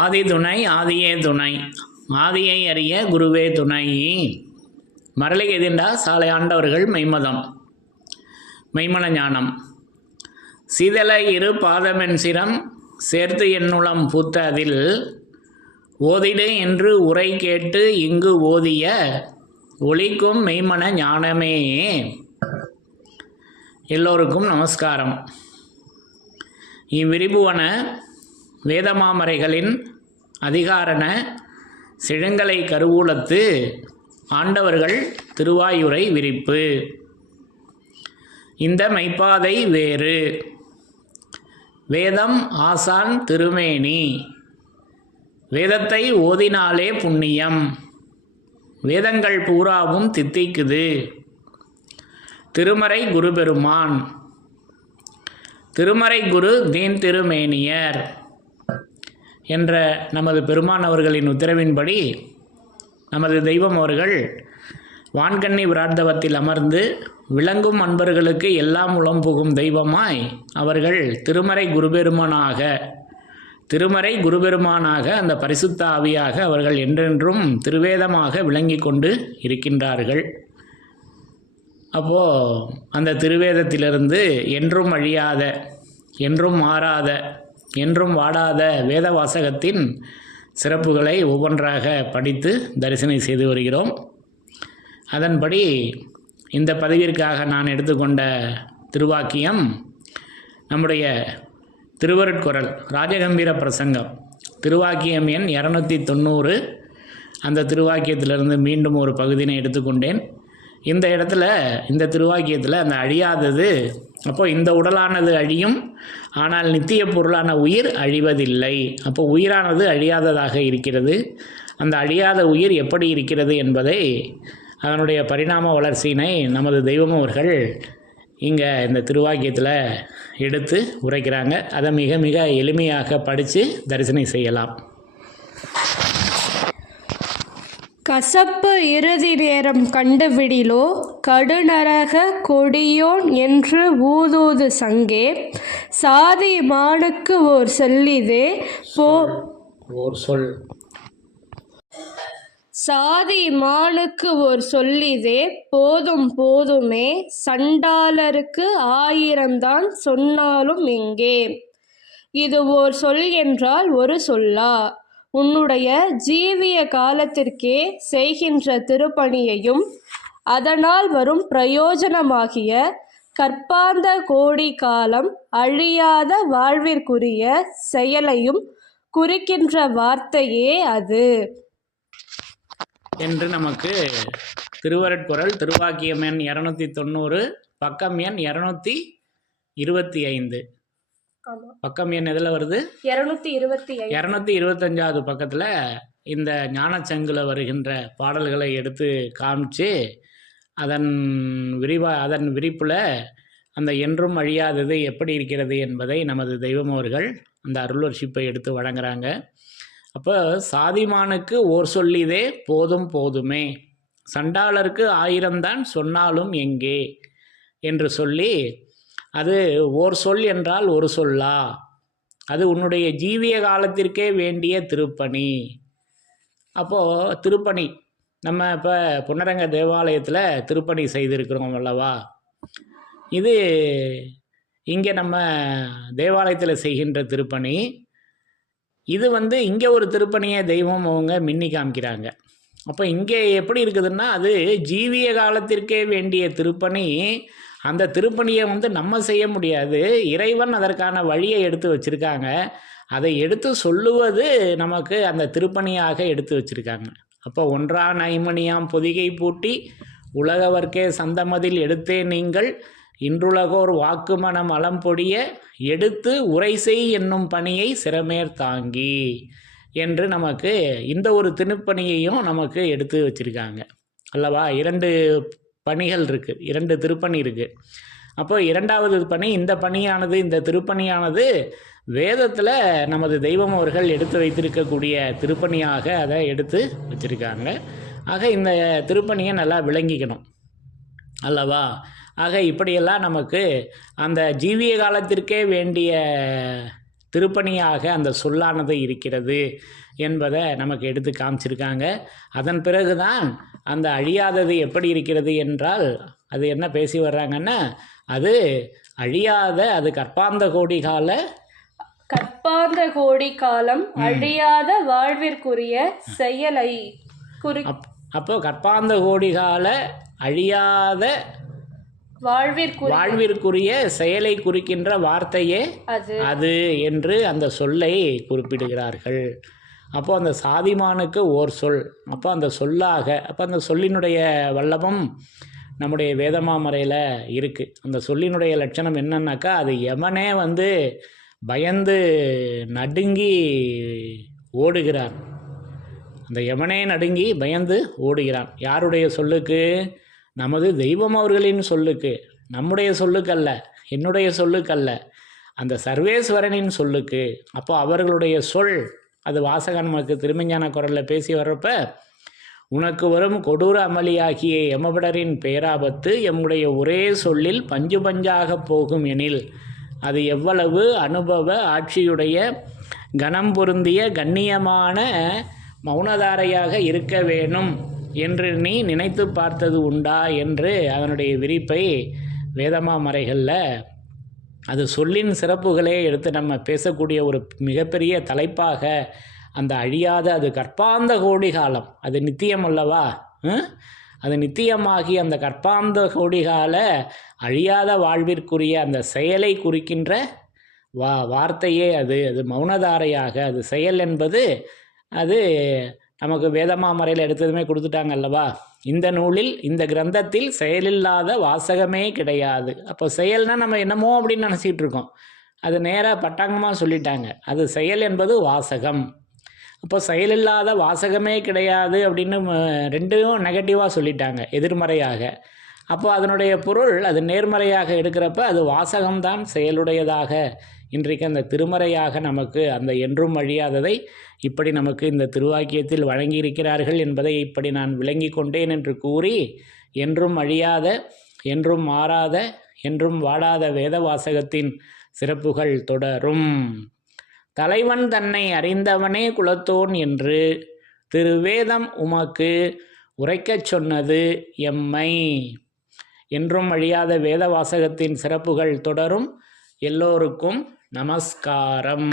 ஆதி துணை ஆதியே துணை, ஆதியை அறிய குருவே துணை. மரளை எதிர்ந்தா சாலை ஆண்டவர்கள் மெய்மதம் மெய்மன ஞானம். சீதள இரு பாதமென் சிரம் சேர்த்து என்னுளம் பூத்த அதில் ஓதிடு என்று உரை கேட்டு இங்கு ஓதிய ஒளிக்கும் மெய்மன ஞானமே. எல்லோருக்கும் நமஸ்காரம். இவ்விரிபுவன வேதமாமரைகளின் அதிகாரண செழுங்கலை கருவூலத்து ஆண்டவர்கள் திருவாயுரை விரிப்பு. இந்த மெய்ப்பாதை வேறு வேதம் ஆசான் திருமேனி, வேதத்தை ஓதினாலே புண்ணியம், வேதங்கள் பூராவும் தித்திக்குது. திருமறை குரு பெருமான், திருமறை குரு தீன் திருமேனியர் என்ற நமது பெருமான் அவர்களின் உத்தரவின்படி நமது தெய்வம் அவர்கள் வான்கண்ணி விரார்த்தவத்தில் அமர்ந்து விளங்கும் அன்பர்களுக்கு எல்லாம் உளம் புகும் தெய்வமாய் அவர்கள் திருமறை குருபெருமானாக அந்த பரிசுத்த ஆவியாக அவர்கள் என்றென்றும் திருவேதமாக விளங்கி கொண்டு இருக்கின்றார்கள். அப்போது அந்த திருவேதத்திலிருந்து என்றும் அழியாத, என்றும் மாறாத, என்றும் வாடாத வேத வாசகத்தின் சிறப்புகளை ஒவ்வொன்றாக படித்து தரிசனம் செய்து வருகிறோம். அதன்படி இந்த பதிவிற்காக நான் எடுத்துக்கொண்ட திருவாக்கியம் நம்முடைய திருவருட்குரல் ராஜகம்பீர பிரசங்கம் திருவாக்கியம் எண் 290. அந்த திருவாக்கியத்திலிருந்து மீண்டும் ஒரு பகுதியினை எடுத்துக்கொண்டேன். இந்த இடத்துல இந்த திருவாக்கியத்தில் அந்த அழியாதது, அப்போ இந்த உடலானது அழியும், ஆனால் நித்திய பொருளான உயிர் அழிவதில்லை. அப்போ உயிரானது அழியாததாக இருக்கிறது. அந்த அழியாத உயிர் எப்படி இருக்கிறது என்பதை, அதனுடைய பரிணாம வளர்ச்சியினை நமது தெய்வம் அவர்கள் இங்கே இந்த திருவாக்கியத்தில் எடுத்து உரைக்கிறாங்க. அதை மிக மிக எளிமையாக படித்து தரிசனம் செய்யலாம். கசப்பு இறுதி நேரம் கண்டுவிடிலோ கடுநரக கொடியோன் என்று ஊதூது சங்கே, சாதி மானுக்கு ஓர் சொல்லிதே ஓர் சொல் சாதி மானுக்கு ஓர் சொல்லிதே போதும் போதுமே, சண்டாளருக்கு 1000 தான் சொன்னாலும் எங்கே. இது ஓர் சொல் என்றால் ஒரு சொல்லா? உன்னுடைய ஜீவிய காலத்திற்கே செய்கின்ற திருப்பணியையும் அதனால் வரும் பிரயோஜனமாகிய கற்பாந்த கோடி காலம் அழியாத வாழ்விற்குரிய செயலையும் குறிக்கின்ற வார்த்தையே அது என்று நமக்கு திருவருட்குரல் திருவாக்கியம் எண் 290, பக்கம் எண் 225. பக்கம் எண் எதில் வருது? 225வது பக்கத்தில் இந்த ஞானச்சங்குல வருகின்ற பாடல்களை எடுத்து காமிச்சு அதன் விரிப்பில் அந்த என்றும் அழியாதது எப்படி இருக்கிறது என்பதை நமது தெய்வம் அவர்கள் அந்த அருளர்ஷிப்பை எடுத்து வழங்குறாங்க. அப்போ சாதிமானுக்கு ஓர் சொல்லிதே போதும் போதுமே, சண்டாளருக்கு 1000 தான் சொன்னாலும் எங்கே என்று சொல்லி, அது ஓர் சொல் என்றால் ஒரு சொல்லா? அது உன்னுடைய ஜீவிய காலத்திற்கே வேண்டிய திருப்பணி. அப்போது திருப்பணி நம்ம இப்போ புன்னரங்க தேவாலயத்தில் திருப்பணி செய்திருக்கிறோம் அல்லவா? இது இங்கே நம்ம தேவாலயத்தில் செய்கின்ற திருப்பணி. இது இங்கே ஒரு திருப்பணியை தெய்வம் அவங்க மின்னி காமிக்கிறாங்க. அப்போ இங்கே எப்படி இருக்குதுன்னா, அது ஜீவிய காலத்திற்கே வேண்டிய திருப்பணி. அந்த திருப்பணியை நம்ம செய்ய முடியாது, இறைவன் அதற்கான வழியை எடுத்து வச்சுருக்காங்க. அதை எடுத்து சொல்லுவது நமக்கு அந்த திருப்பணியாக எடுத்து வச்சுருக்காங்க. அப்போ ஒன்றான் ஐமணியாம் பொதிகை பூட்டி உலகவர்க்கே சந்தமதில் எடுத்தே நீங்கள் இன்றுலகோர் வாக்குமனம் அலம்பொடிய எடுத்து உரை செய் என்னும் பணியை சிறமேற் தாங்கி என்று நமக்கு இந்த ஒரு திருப்பணியையும் நமக்கு எடுத்து வச்சுருக்காங்க அல்லவா? 2 பணிகள் இருக்குது, 2 திருப்பணி இருக்குது. அப்போ 2வது பணி, இந்த பணியானது, இந்த திருப்பணியானது வேதத்தில் நமது தெய்வம் அவர்கள் எடுத்து வைத்திருக்கக்கூடிய திருப்பணியாக அதை எடுத்து வச்சுருக்காங்க. ஆக இந்த திருப்பணியை நல்லா விளங்கிக்கணும் அல்லவா? ஆக இப்படியெல்லாம் நமக்கு அந்த ஜீவிய காலத்திற்கே வேண்டிய திருப்பணியாக அந்த சொல்லானது இருக்கிறது என்பதை நமக்கு எடுத்து காமிச்சிருக்காங்க. அதன் பிறகுதான் அந்த அழியாதது எப்படி இருக்கிறது என்றால் அது என்ன பேசி வர்றாங்கன்னா, அது அழியாத, அது கற்பாந்த கோடி காலம் அழியாத வாழ்விற்குரிய செயலை அப்போ கற்பாந்த கோடி கால அழியாத வாழ்விற்குரிய செயலை குறிக்கின்ற வார்த்தையே அது என்று அந்த சொல்லை குறிப்பிடுகிறார்கள். அப்போ அந்த சாதிமானுக்கு ஓர் சொல், அப்போ அந்த சொல்லாக, அப்போ அந்த சொல்லினுடைய வல்லபம் நம்முடைய வேதமாமறையில் இருக்குது. அந்த சொல்லினுடைய லட்சணம் என்னன்னாக்கா, அது யமனே பயந்து நடுங்கி ஓடுகிறான். அந்த யமனே நடுங்கி பயந்து ஓடுகிறான். யாருடைய சொல்லுக்கு? நமது தெய்வம் அவர்களின் சொல்லுக்கு, நம்முடைய சொல்லுக்கல்ல, என்னுடைய சொல்லுக்கல்ல, அந்த சர்வேஸ்வரனின் சொல்லுக்கு. அப்போ அவர்களுடைய சொல், அது வாசகன் நமக்கு திருமஞான குரலில் பேசி வர்றப்ப, உனக்கு வரும் கொடூர அமளியாகிய யமபடரின் பேராபத்து எம்முடைய ஒரே சொல்லில் பஞ்சு பஞ்சாக போகும் எனில் அது எவ்வளவு அனுபவ ஆட்சியுடைய கணம் பொருந்திய கண்ணியமான மௌனதாரையாக இருக்க வேணும் என்று நீ நினைத்து பார்த்தது உண்டா என்று அதனுடைய விரிப்பை வேதமாமறைகளில், அது சொல்லின் சிறப்புகளே எடுத்து நம்ம பேசக்கூடிய ஒரு மிகப்பெரிய தலைப்பாக அந்த அழியாத, அது கற்பாந்த கோடி காலம், அது நித்தியம் அல்லவா? அது நித்தியமாகி அந்த கற்பாந்த கோடிகால அழியாத வாழ்விற்குரிய அந்த செயலை குறிக்கின்ற வார்த்தையே அது மௌனதாரையாக, அது செயல் என்பது அது நமக்கு வேதமாமறையில் எடுத்ததுமே கொடுத்துட்டாங்க அல்லவா? இந்த நூலில், இந்த கிரந்தத்தில் செயலில்லாத வாசகமே கிடையாது. அப்போ செயல்னால் நம்ம என்னமோ அப்படின்னு நினச்சிக்கிட்டு இருக்கோம். அது நேராக பட்டாங்கமாக சொல்லிட்டாங்க, அது செயல் என்பது வாசகம். அப்போ செயலில்லாத வாசகமே கிடையாது அப்படின்னு ரெண்டையும் நெகட்டிவாக சொல்லிட்டாங்க, எதிர்மறையாக. அப்போ அதனுடைய பொருள் அது நேர்மறையாக எடுக்கிறப்ப அது வாசகம்தான் செயலுடையதாக இன்றைக்கு அந்த திருமறையாக நமக்கு அந்த என்றும் அழியாததை இப்படி நமக்கு இந்த திருவாக்கியத்தில் வழங்கியிருக்கிறார்கள் என்பதை இப்படி நான் விளங்கி கொண்டேன் என்று கூறி, என்றும் அழியாத, என்றும் மாறாத, என்றும் வாடாத வேத வாசகத்தின் சிறப்புகள் தொடரும். தலைவன் தன்னை அறிந்தவனே குலத்தோன் என்று திருவேதம் உமக்கு உரைக்கச் சொன்னது எம்மை. என்றும் அழியாத வேத வாசகத்தின் சிறப்புகள் தொடரும். எல்லோருக்கும் நமஸ்காரம்.